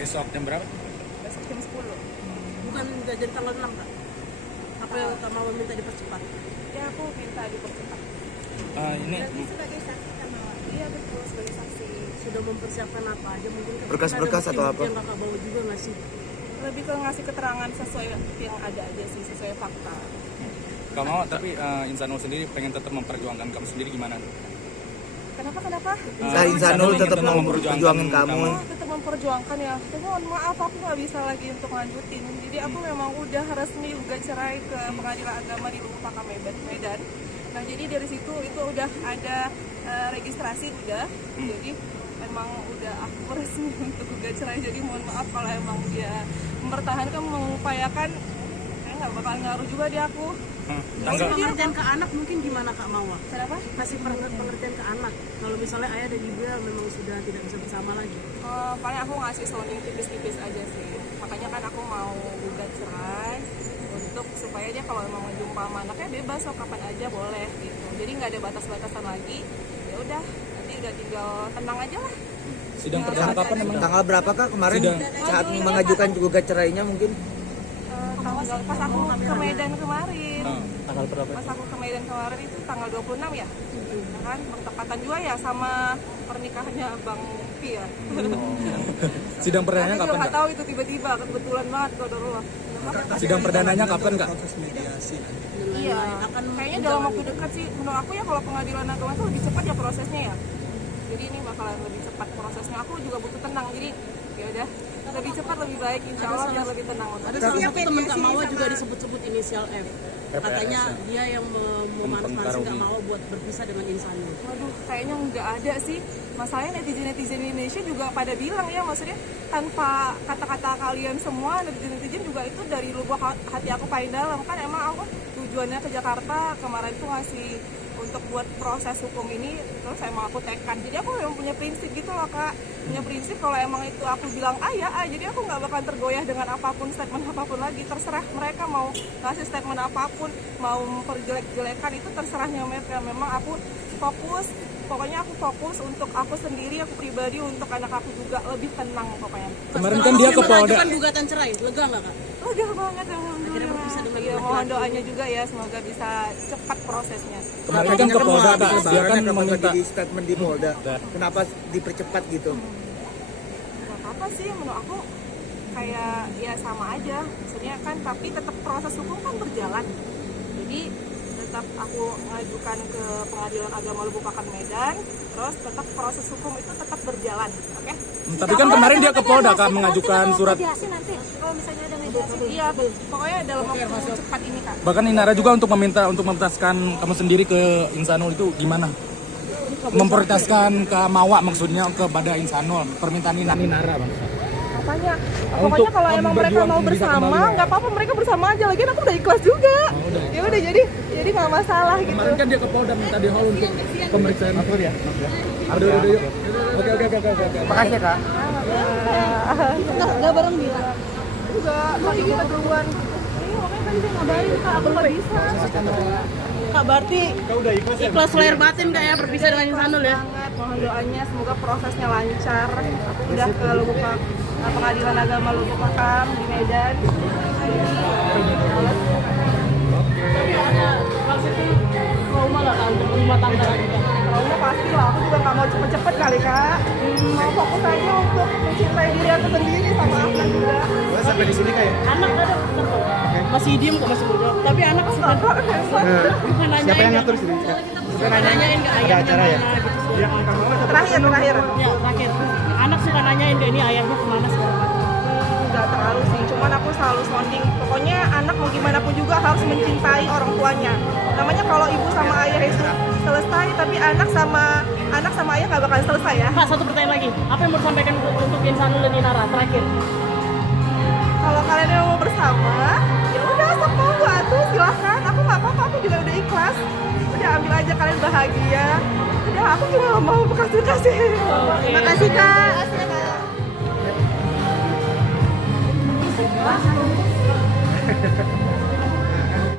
Besok jam berapa? Besok jam 10. Bukan udah jadi tanggal 6 Kak? Apa yang Kak mau minta dipercepat? Ya aku minta dipercepat. Ini Berarti sebagai saksi kan Mawar? Iya betul, sebagai saksi. Sudah mempersiapkan apa aja mungkin? Berkas-berkas atau apa? Yang Kakak bawa juga nggak sih? Lebih ke ngasih keterangan sesuai yang ada aja sih, sesuai fakta. Kak Mawar, tapi Insanul sendiri pengen tetap memperjuangkan kamu sendiri gimana? Kenapa? Insanul tetap mau memperjuangkan kamu. Tetap memperjuangkan ya. Tapi mohon maaf aku nggak bisa lagi untuk lanjutin. Jadi aku memang udah resmi gugat cerai ke Pengadilan Agama di Lubuk Pakam Medan. Nah jadi dari situ itu udah ada registrasi udah. Jadi emang udah aku resmi untuk gugat cerai. Jadi mohon maaf kalau emang dia mempertahankan mengupayakan, nggak bakal ngaruh juga di aku. Kasih pengertian ke anak mungkin gimana Kak Mawar? Kenapa? Kasih pengertian ke anak. Kalau misalnya ayah dan ibu memang sudah tidak bisa bersama lagi. Paling aku ngasih sounding tipis-tipis aja sih. Makanya kan aku mau gugat cerai untuk supaya dia kalau emang mau jumpa sama anaknya bebas, so kapan aja boleh gitu. Jadi nggak ada batas-batasan lagi. Ya udah, nanti udah tinggal tenang aja lah. Sidang perdana kapan emang? Tanggal berapa Kak kemarin saat mengajukan gugat cerainya mungkin? Pas aku ke Medan kemarin. Tanggal berapa? Pas aku ke Medan kemarin itu tanggal 26 ya. Nah kan bertepatan juga ya sama pernikahannya Bang Pi ya. Sidang perdananya Aku juga kapan, nggak Kak? tahu itu tiba-tiba kebetulan banget qadarullah. Sidang perdananya kapan, Kak? Iya, kayaknya dalam waktu dekat sih. Menurut aku ya kalau pengadilan agama itu lebih cepat ya prosesnya ya. Jadi ini bakalan lebih cepat prosesnya. Aku juga butuh tenang. Jadi ya udah lebih cepat lebih baik, insya Allah biar lebih tenang. Ada salah satu teman Kak Mawar juga disebut-sebut inisial F. Katanya dia yang memanas-manasin Kak Mawar buat berpisah dengan Insanul. Waduh, kayaknya nggak ada sih. Masalahnya netizen Indonesia juga pada bilang ya, maksudnya tanpa kata-kata kalian semua, netizen juga itu dari lubuk hati aku paling dalam. Kan emang aku tujuannya ke Jakarta kemarin tuh ngasih untuk buat proses hukum ini, terus emang aku tekad. Jadi aku memang punya prinsip gitu loh Kak. Punya prinsip kalau emang itu aku bilang ya jadi aku nggak bakal tergoyah dengan apapun, statement apapun lagi. Terserah mereka mau kasih statement apapun, mau memperjelek-jelekan, itu terserahnya mereka. Memang aku fokus, pokoknya aku fokus untuk aku sendiri, aku pribadi, untuk anak aku juga lebih tenang pokoknya. Kemarin kan dia ke Polda. Mengajukan gugatan cerai, lega nggak Kak? Lega banget alhamdulillah. Iya, mohon doanya juga ya, semoga bisa cepat prosesnya. Kemarin kan ke Polda, Kak. Dia kan meminta di statement di Polda. Kenapa dipercepat gitu? Gak apa-apa sih, menurut aku kayak ya sama aja. Maksudnya kan, tapi tetap proses hukum kan berjalan. Jadi tetap aku ngajukan ke Pengadilan Agama Lubuk Pakam Medan, terus tetap proses hukum itu tetap berjalan, oke? Tapi kan kemarin dia ke Polda, Kak, mengajukan surat. Nanti kalau misalnya ada mediasi, iya, pokoknya dalam waktu cepat ini Kak. Bahkan Inara juga untuk meminta untuk memintaskan kamu sendiri ke Insanul itu gimana? Memprioritaskan ke Mawar maksudnya kepada Insanul, permintaan Inara, Bang. Apanya? Pokoknya kalau emang mereka mau bersama, nggak apa-apa, mereka bersama aja. Lagian aku udah ikhlas juga. Ya udah, jadi nggak masalah gitu. Kemarin kan dia ke Polda minta di hall untuk pemeriksaan. Atur ya. Udah, yuk. Oke. Makasih Kak. Nggak bareng bilang. Juga tadi kita duluan. Iya, makanya tadi saya ngabarin Kak, aku nggak bisa. Kak berarti ikhlas lahir batin Kak ya berpisah dengan Insanul ya? Banget, mohon doanya semoga prosesnya lancar. Aku udah ke Pengadilan Agama Lubuk Pakam di Medan. Trauma nggak Kak untuk rumah tangga lagi Kak? Trauma pasti lah, aku juga nggak mau cepet-cepet kali Kak. Mau fokus aja untuk mencintai diri aku sendiri sama Afnan juga. Sampai di sini kayak. Anak ada masih diem kok, masih muda. Tapi anak suka bukan nanyain. Siapa yang ngatur sini? Suka nanyain ke ayah. Ada acara ya? Terakhir. Ya terakhir. Anak suka nanyain ke ini ayahnya kemana sekarang. Nggak terlalu sih, cuman aku selalu sounding. Pokoknya anak mau gimana pun juga harus mencintai orang tuanya. Namanya kalau ibu sama ayah itu selesai, tapi anak sama ayah nggak bakal selesai ya. Kak, satu pertanyaan lagi. Apa yang mau disampaikan untuk Insanul dan Inara terakhir? Kalau kalian mau bersama, ya udah sok monggo atuh, silahkan. Aku nggak apa-apa, aku juga udah ikhlas. Udah ambil aja, kalian bahagia. Udah, aku juga nggak mau kasih. Makasih Kak. Makasih Kak.